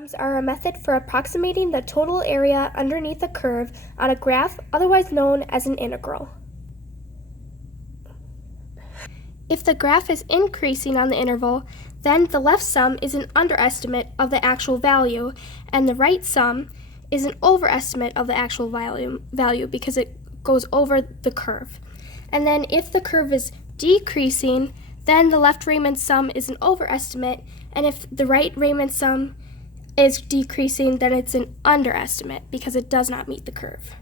Sums are a method for approximating the total area underneath a curve on a graph, otherwise known as an integral. If the graph is increasing on the interval, then the left sum is an underestimate of the actual value, and the right sum is an overestimate of the actual value because it goes over the curve. And then if the curve is decreasing, then the left Riemann sum is an overestimate, and if the right Riemann sum is decreasing, then it's an underestimate because it does not meet the curve.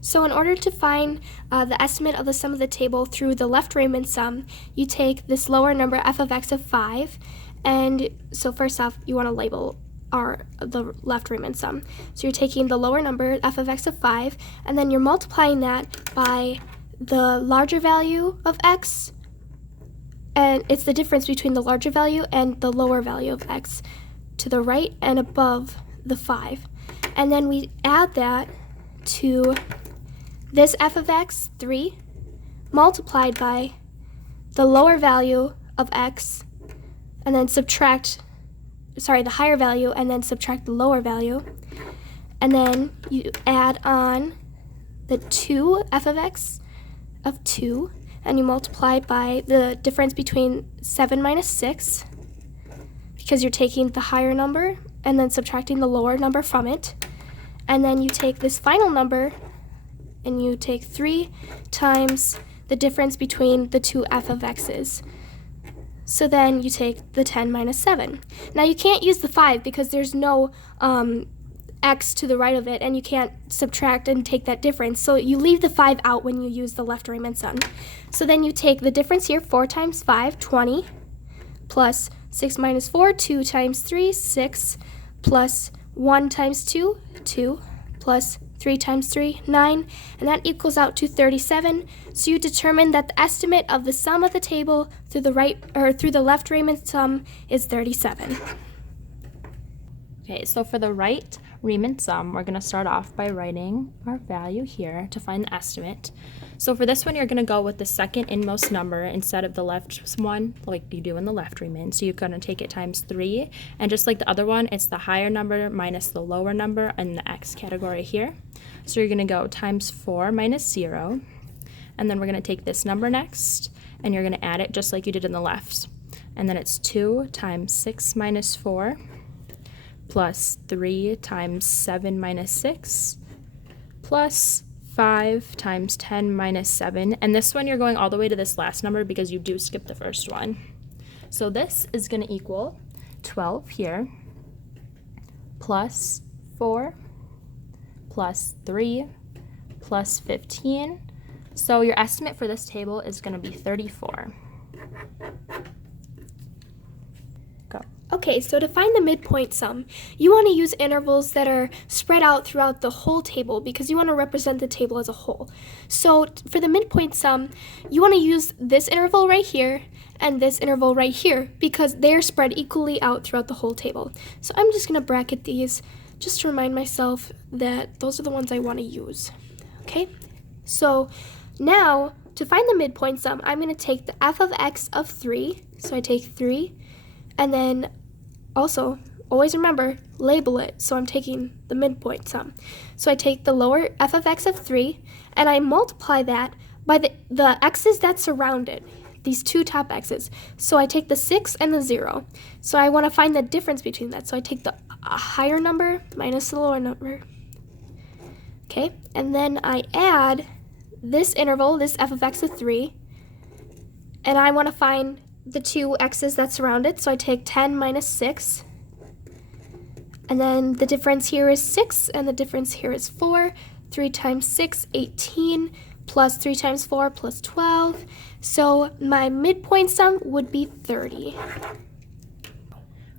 So in order to find the estimate of the sum of the table through the left Riemann sum, you take this lower number f of x of 5, and so first off you want to label the left Riemann sum. So you're taking the lower number f of x of 5, and then you're multiplying that by the larger value of x, and it's the difference between the larger value and the lower value of x to the right and above the 5. And then we add that to this f of x, 3, multiplied by the lower value of x, and then the higher value, and then subtract the lower value. And then you add on the 2 f of x of 2, and you multiply by the difference between 7 minus 6, because you're taking the higher number and then subtracting the lower number from it. And then you take this final number and you take 3 times the difference between the two f of x's. So then you take the 10 minus 7. Now you can't use the 5 because there's no x to the right of it, and you can't subtract and take that difference. So you leave the 5 out when you use the left Riemann sum. So then you take the difference here, 4 times 5, 20, plus 6 minus 4, 2 times 3, 6, plus 1 times 2, 2, plus 3 times 3, 9, and that equals out to 37. So you determine that the estimate of the sum of the table through the left Riemann sum is 37. Okay, so for the right Riemann sum, we're going to start off by writing our value here to find the estimate. So for this one, you're going to go with the second inmost number instead of the left one, like you do in the left Riemann. So you're going to take it times 3, and just like the other one, it's the higher number minus the lower number in the x category here. So you're going to go times 4 minus 0, and then we're going to take this number next, and you're going to add it just like you did in the left. And then it's 2 times 6 minus 4, plus 3 times 7 minus 6, plus 5 times 10 minus 7. And this one you're going all the way to this last number because you do skip the first one. So this is going to equal 12 here, plus 4, plus 3, plus 15. So your estimate for this table is going to be 34. Go. Okay, so to find the midpoint sum, you want to use intervals that are spread out throughout the whole table because you want to represent the table as a whole. So for the midpoint sum, you want to use this interval right here and this interval right here because they're spread equally out throughout the whole table. So I'm just going to bracket these just to remind myself that those are the ones I want to use. Okay, so now to find the midpoint sum, I'm going to take the f of x of 3. So I take 3, and then also, always remember, label it. So I'm taking the midpoint sum. So I take the lower f of x of 3, and I multiply that by the x's that surround it, these two top x's. So I take the 6 and the 0. So I want to find the difference between that. So I take the higher number minus the lower number. Okay, and then I add this interval, this f of x of 3, and I want to find the two x's that surround it. So I take 10 minus 6, and then the difference here is 6, and the difference here is 4. 3 times 6, 18, plus 3 times 4, plus 12. So my midpoint sum would be 30.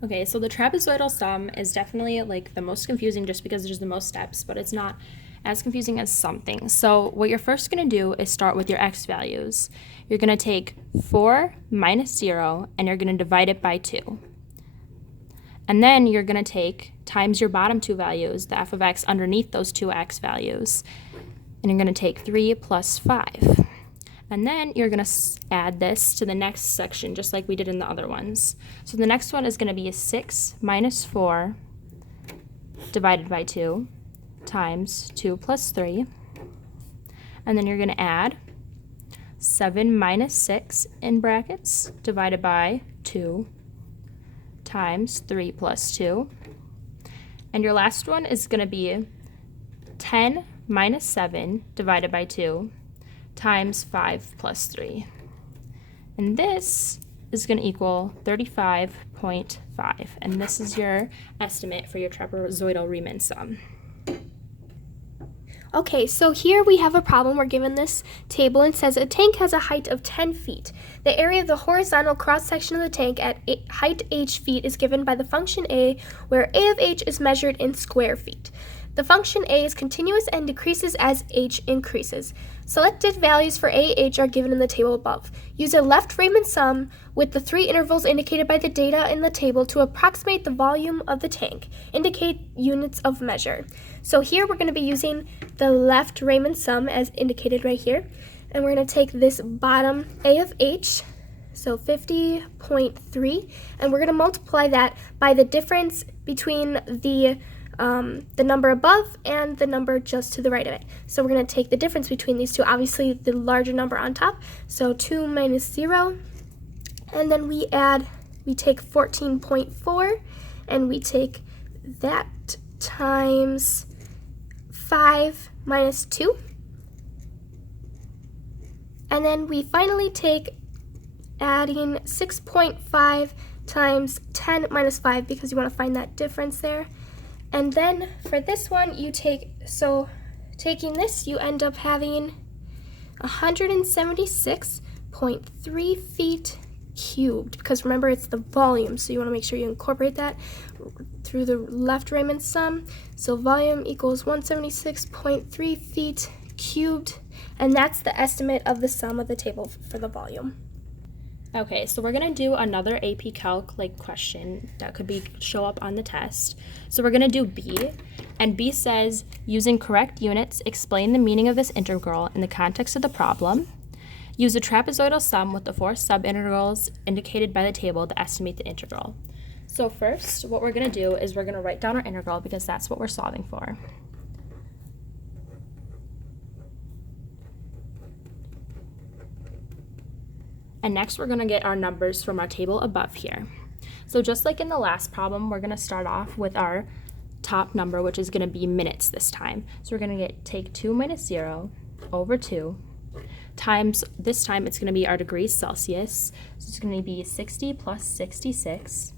Okay, so the trapezoidal sum is definitely like the most confusing just because there's the most steps, but it's not as confusing as something. So what you're first going to do is start with your x values. You're going to take 4 minus 0, and you're going to divide it by 2. And then you're going to take times your bottom two values, the f of x underneath those two x values, and you're going to take 3 plus 5. And then you're going to add this to the next section, just like we did in the other ones. So the next one is going to be 6 minus 4 divided by 2 times 2 plus 3. And then you're going to add 7 minus 6 in brackets divided by 2 times 3 plus 2. And your last one is going to be 10 minus 7 divided by 2 times 5 plus 3. And this is going to equal 35.5. And this is your estimate for your trapezoidal Riemann sum. Okay, so here we have a problem. We're given this table and says a tank has a height of 10 feet. The area of the horizontal cross-section of the tank at height h feet is given by the function a, where a of h is measured in square feet. The function a is continuous and decreases as h increases. Selected values for a, h are given in the table above. Use a left Riemann sum with the 3 intervals indicated by the data in the table to approximate the volume of the tank. Indicate units of measure. So here we're going to be using the left Riemann sum as indicated right here. And we're going to take this bottom a of h, so 50.3, and we're going to multiply that by the difference between the number above and the number just to the right of it. So we're going to take the difference between these two, obviously the larger number on top, so 2 minus 0, and then we take 14.4, and we take that times 5 minus 2, and then we finally take adding 6.5 times 10 minus 5 because you want to find that difference there. And then for this one, taking this, you end up having 176.3 feet cubed, because remember it's the volume, so you want to make sure you incorporate that through the left Riemann sum. So volume equals 176.3 feet cubed, and that's the estimate of the sum of the table for the volume. Okay, so we're going to do another AP Calc question that could show up on the test. So we're going to do B, and B says, using correct units, explain the meaning of this integral in the context of the problem. Use a trapezoidal sum with the 4 subintegrals indicated by the table to estimate the integral. So first, what we're going to do is we're going to write down our integral because that's what we're solving for. And next we're going to get our numbers from our table above here. So just like in the last problem, we're going to start off with our top number, which is going to be minutes this time. So we're going to take 2 minus 0 over 2 times, this time it's going to be our degrees Celsius. So it's going to be 60 plus 66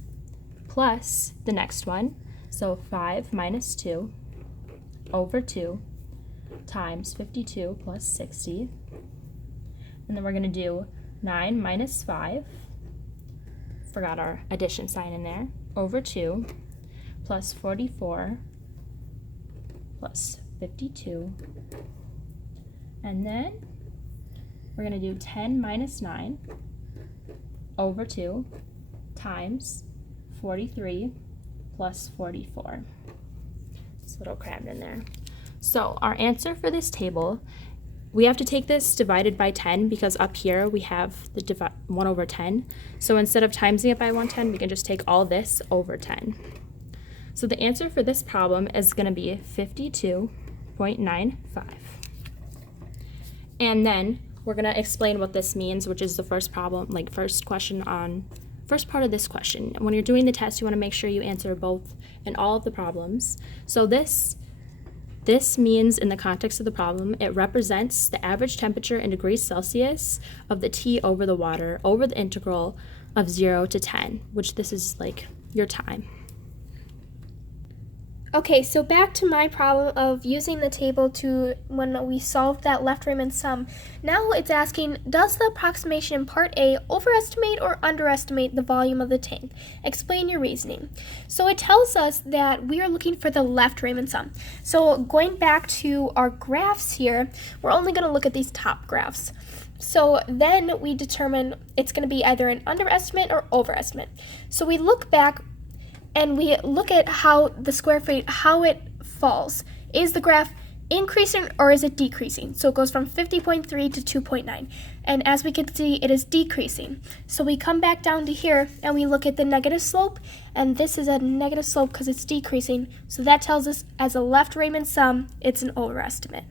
plus the next one. So 5 minus 2 over 2 times 52 plus 60. And then we're going to do 9 minus 5, forgot our addition sign in there, over 2, plus 44, plus 52, and then we're going to do 10 minus 9, over 2, times 43, plus 44. It's a little crammed in there. So our answer for this table, we have to take this divided by 10 because up here we have the 1 over 10. So instead of timesing it by 110, we can just take all this over 10. So the answer for this problem is going to be 52.95. And then we're going to explain what this means, which is the first problem, first part of this question. When you're doing the test, you want to make sure you answer both and all of the problems. So this means, in the context of the problem, it represents the average temperature in degrees Celsius of the T over the water over the integral of 0 to 10, which this is like your time. Okay, so back to my problem of using the table to when we solved that left Riemann sum. Now it's asking, does the approximation in part A overestimate or underestimate the volume of the tank? Explain your reasoning. So it tells us that we are looking for the left Riemann sum. So going back to our graphs here, we're only going to look at these top graphs. So then we determine it's going to be either an underestimate or overestimate. So we look back and we look at how the square feet, how it falls. Is the graph increasing or is it decreasing? So it goes from 50.3 to 2.9. And as we can see, it is decreasing. So we come back down to here and we look at the negative slope, and this is a negative slope because it's decreasing. So that tells us as a left Riemann sum, it's an overestimate.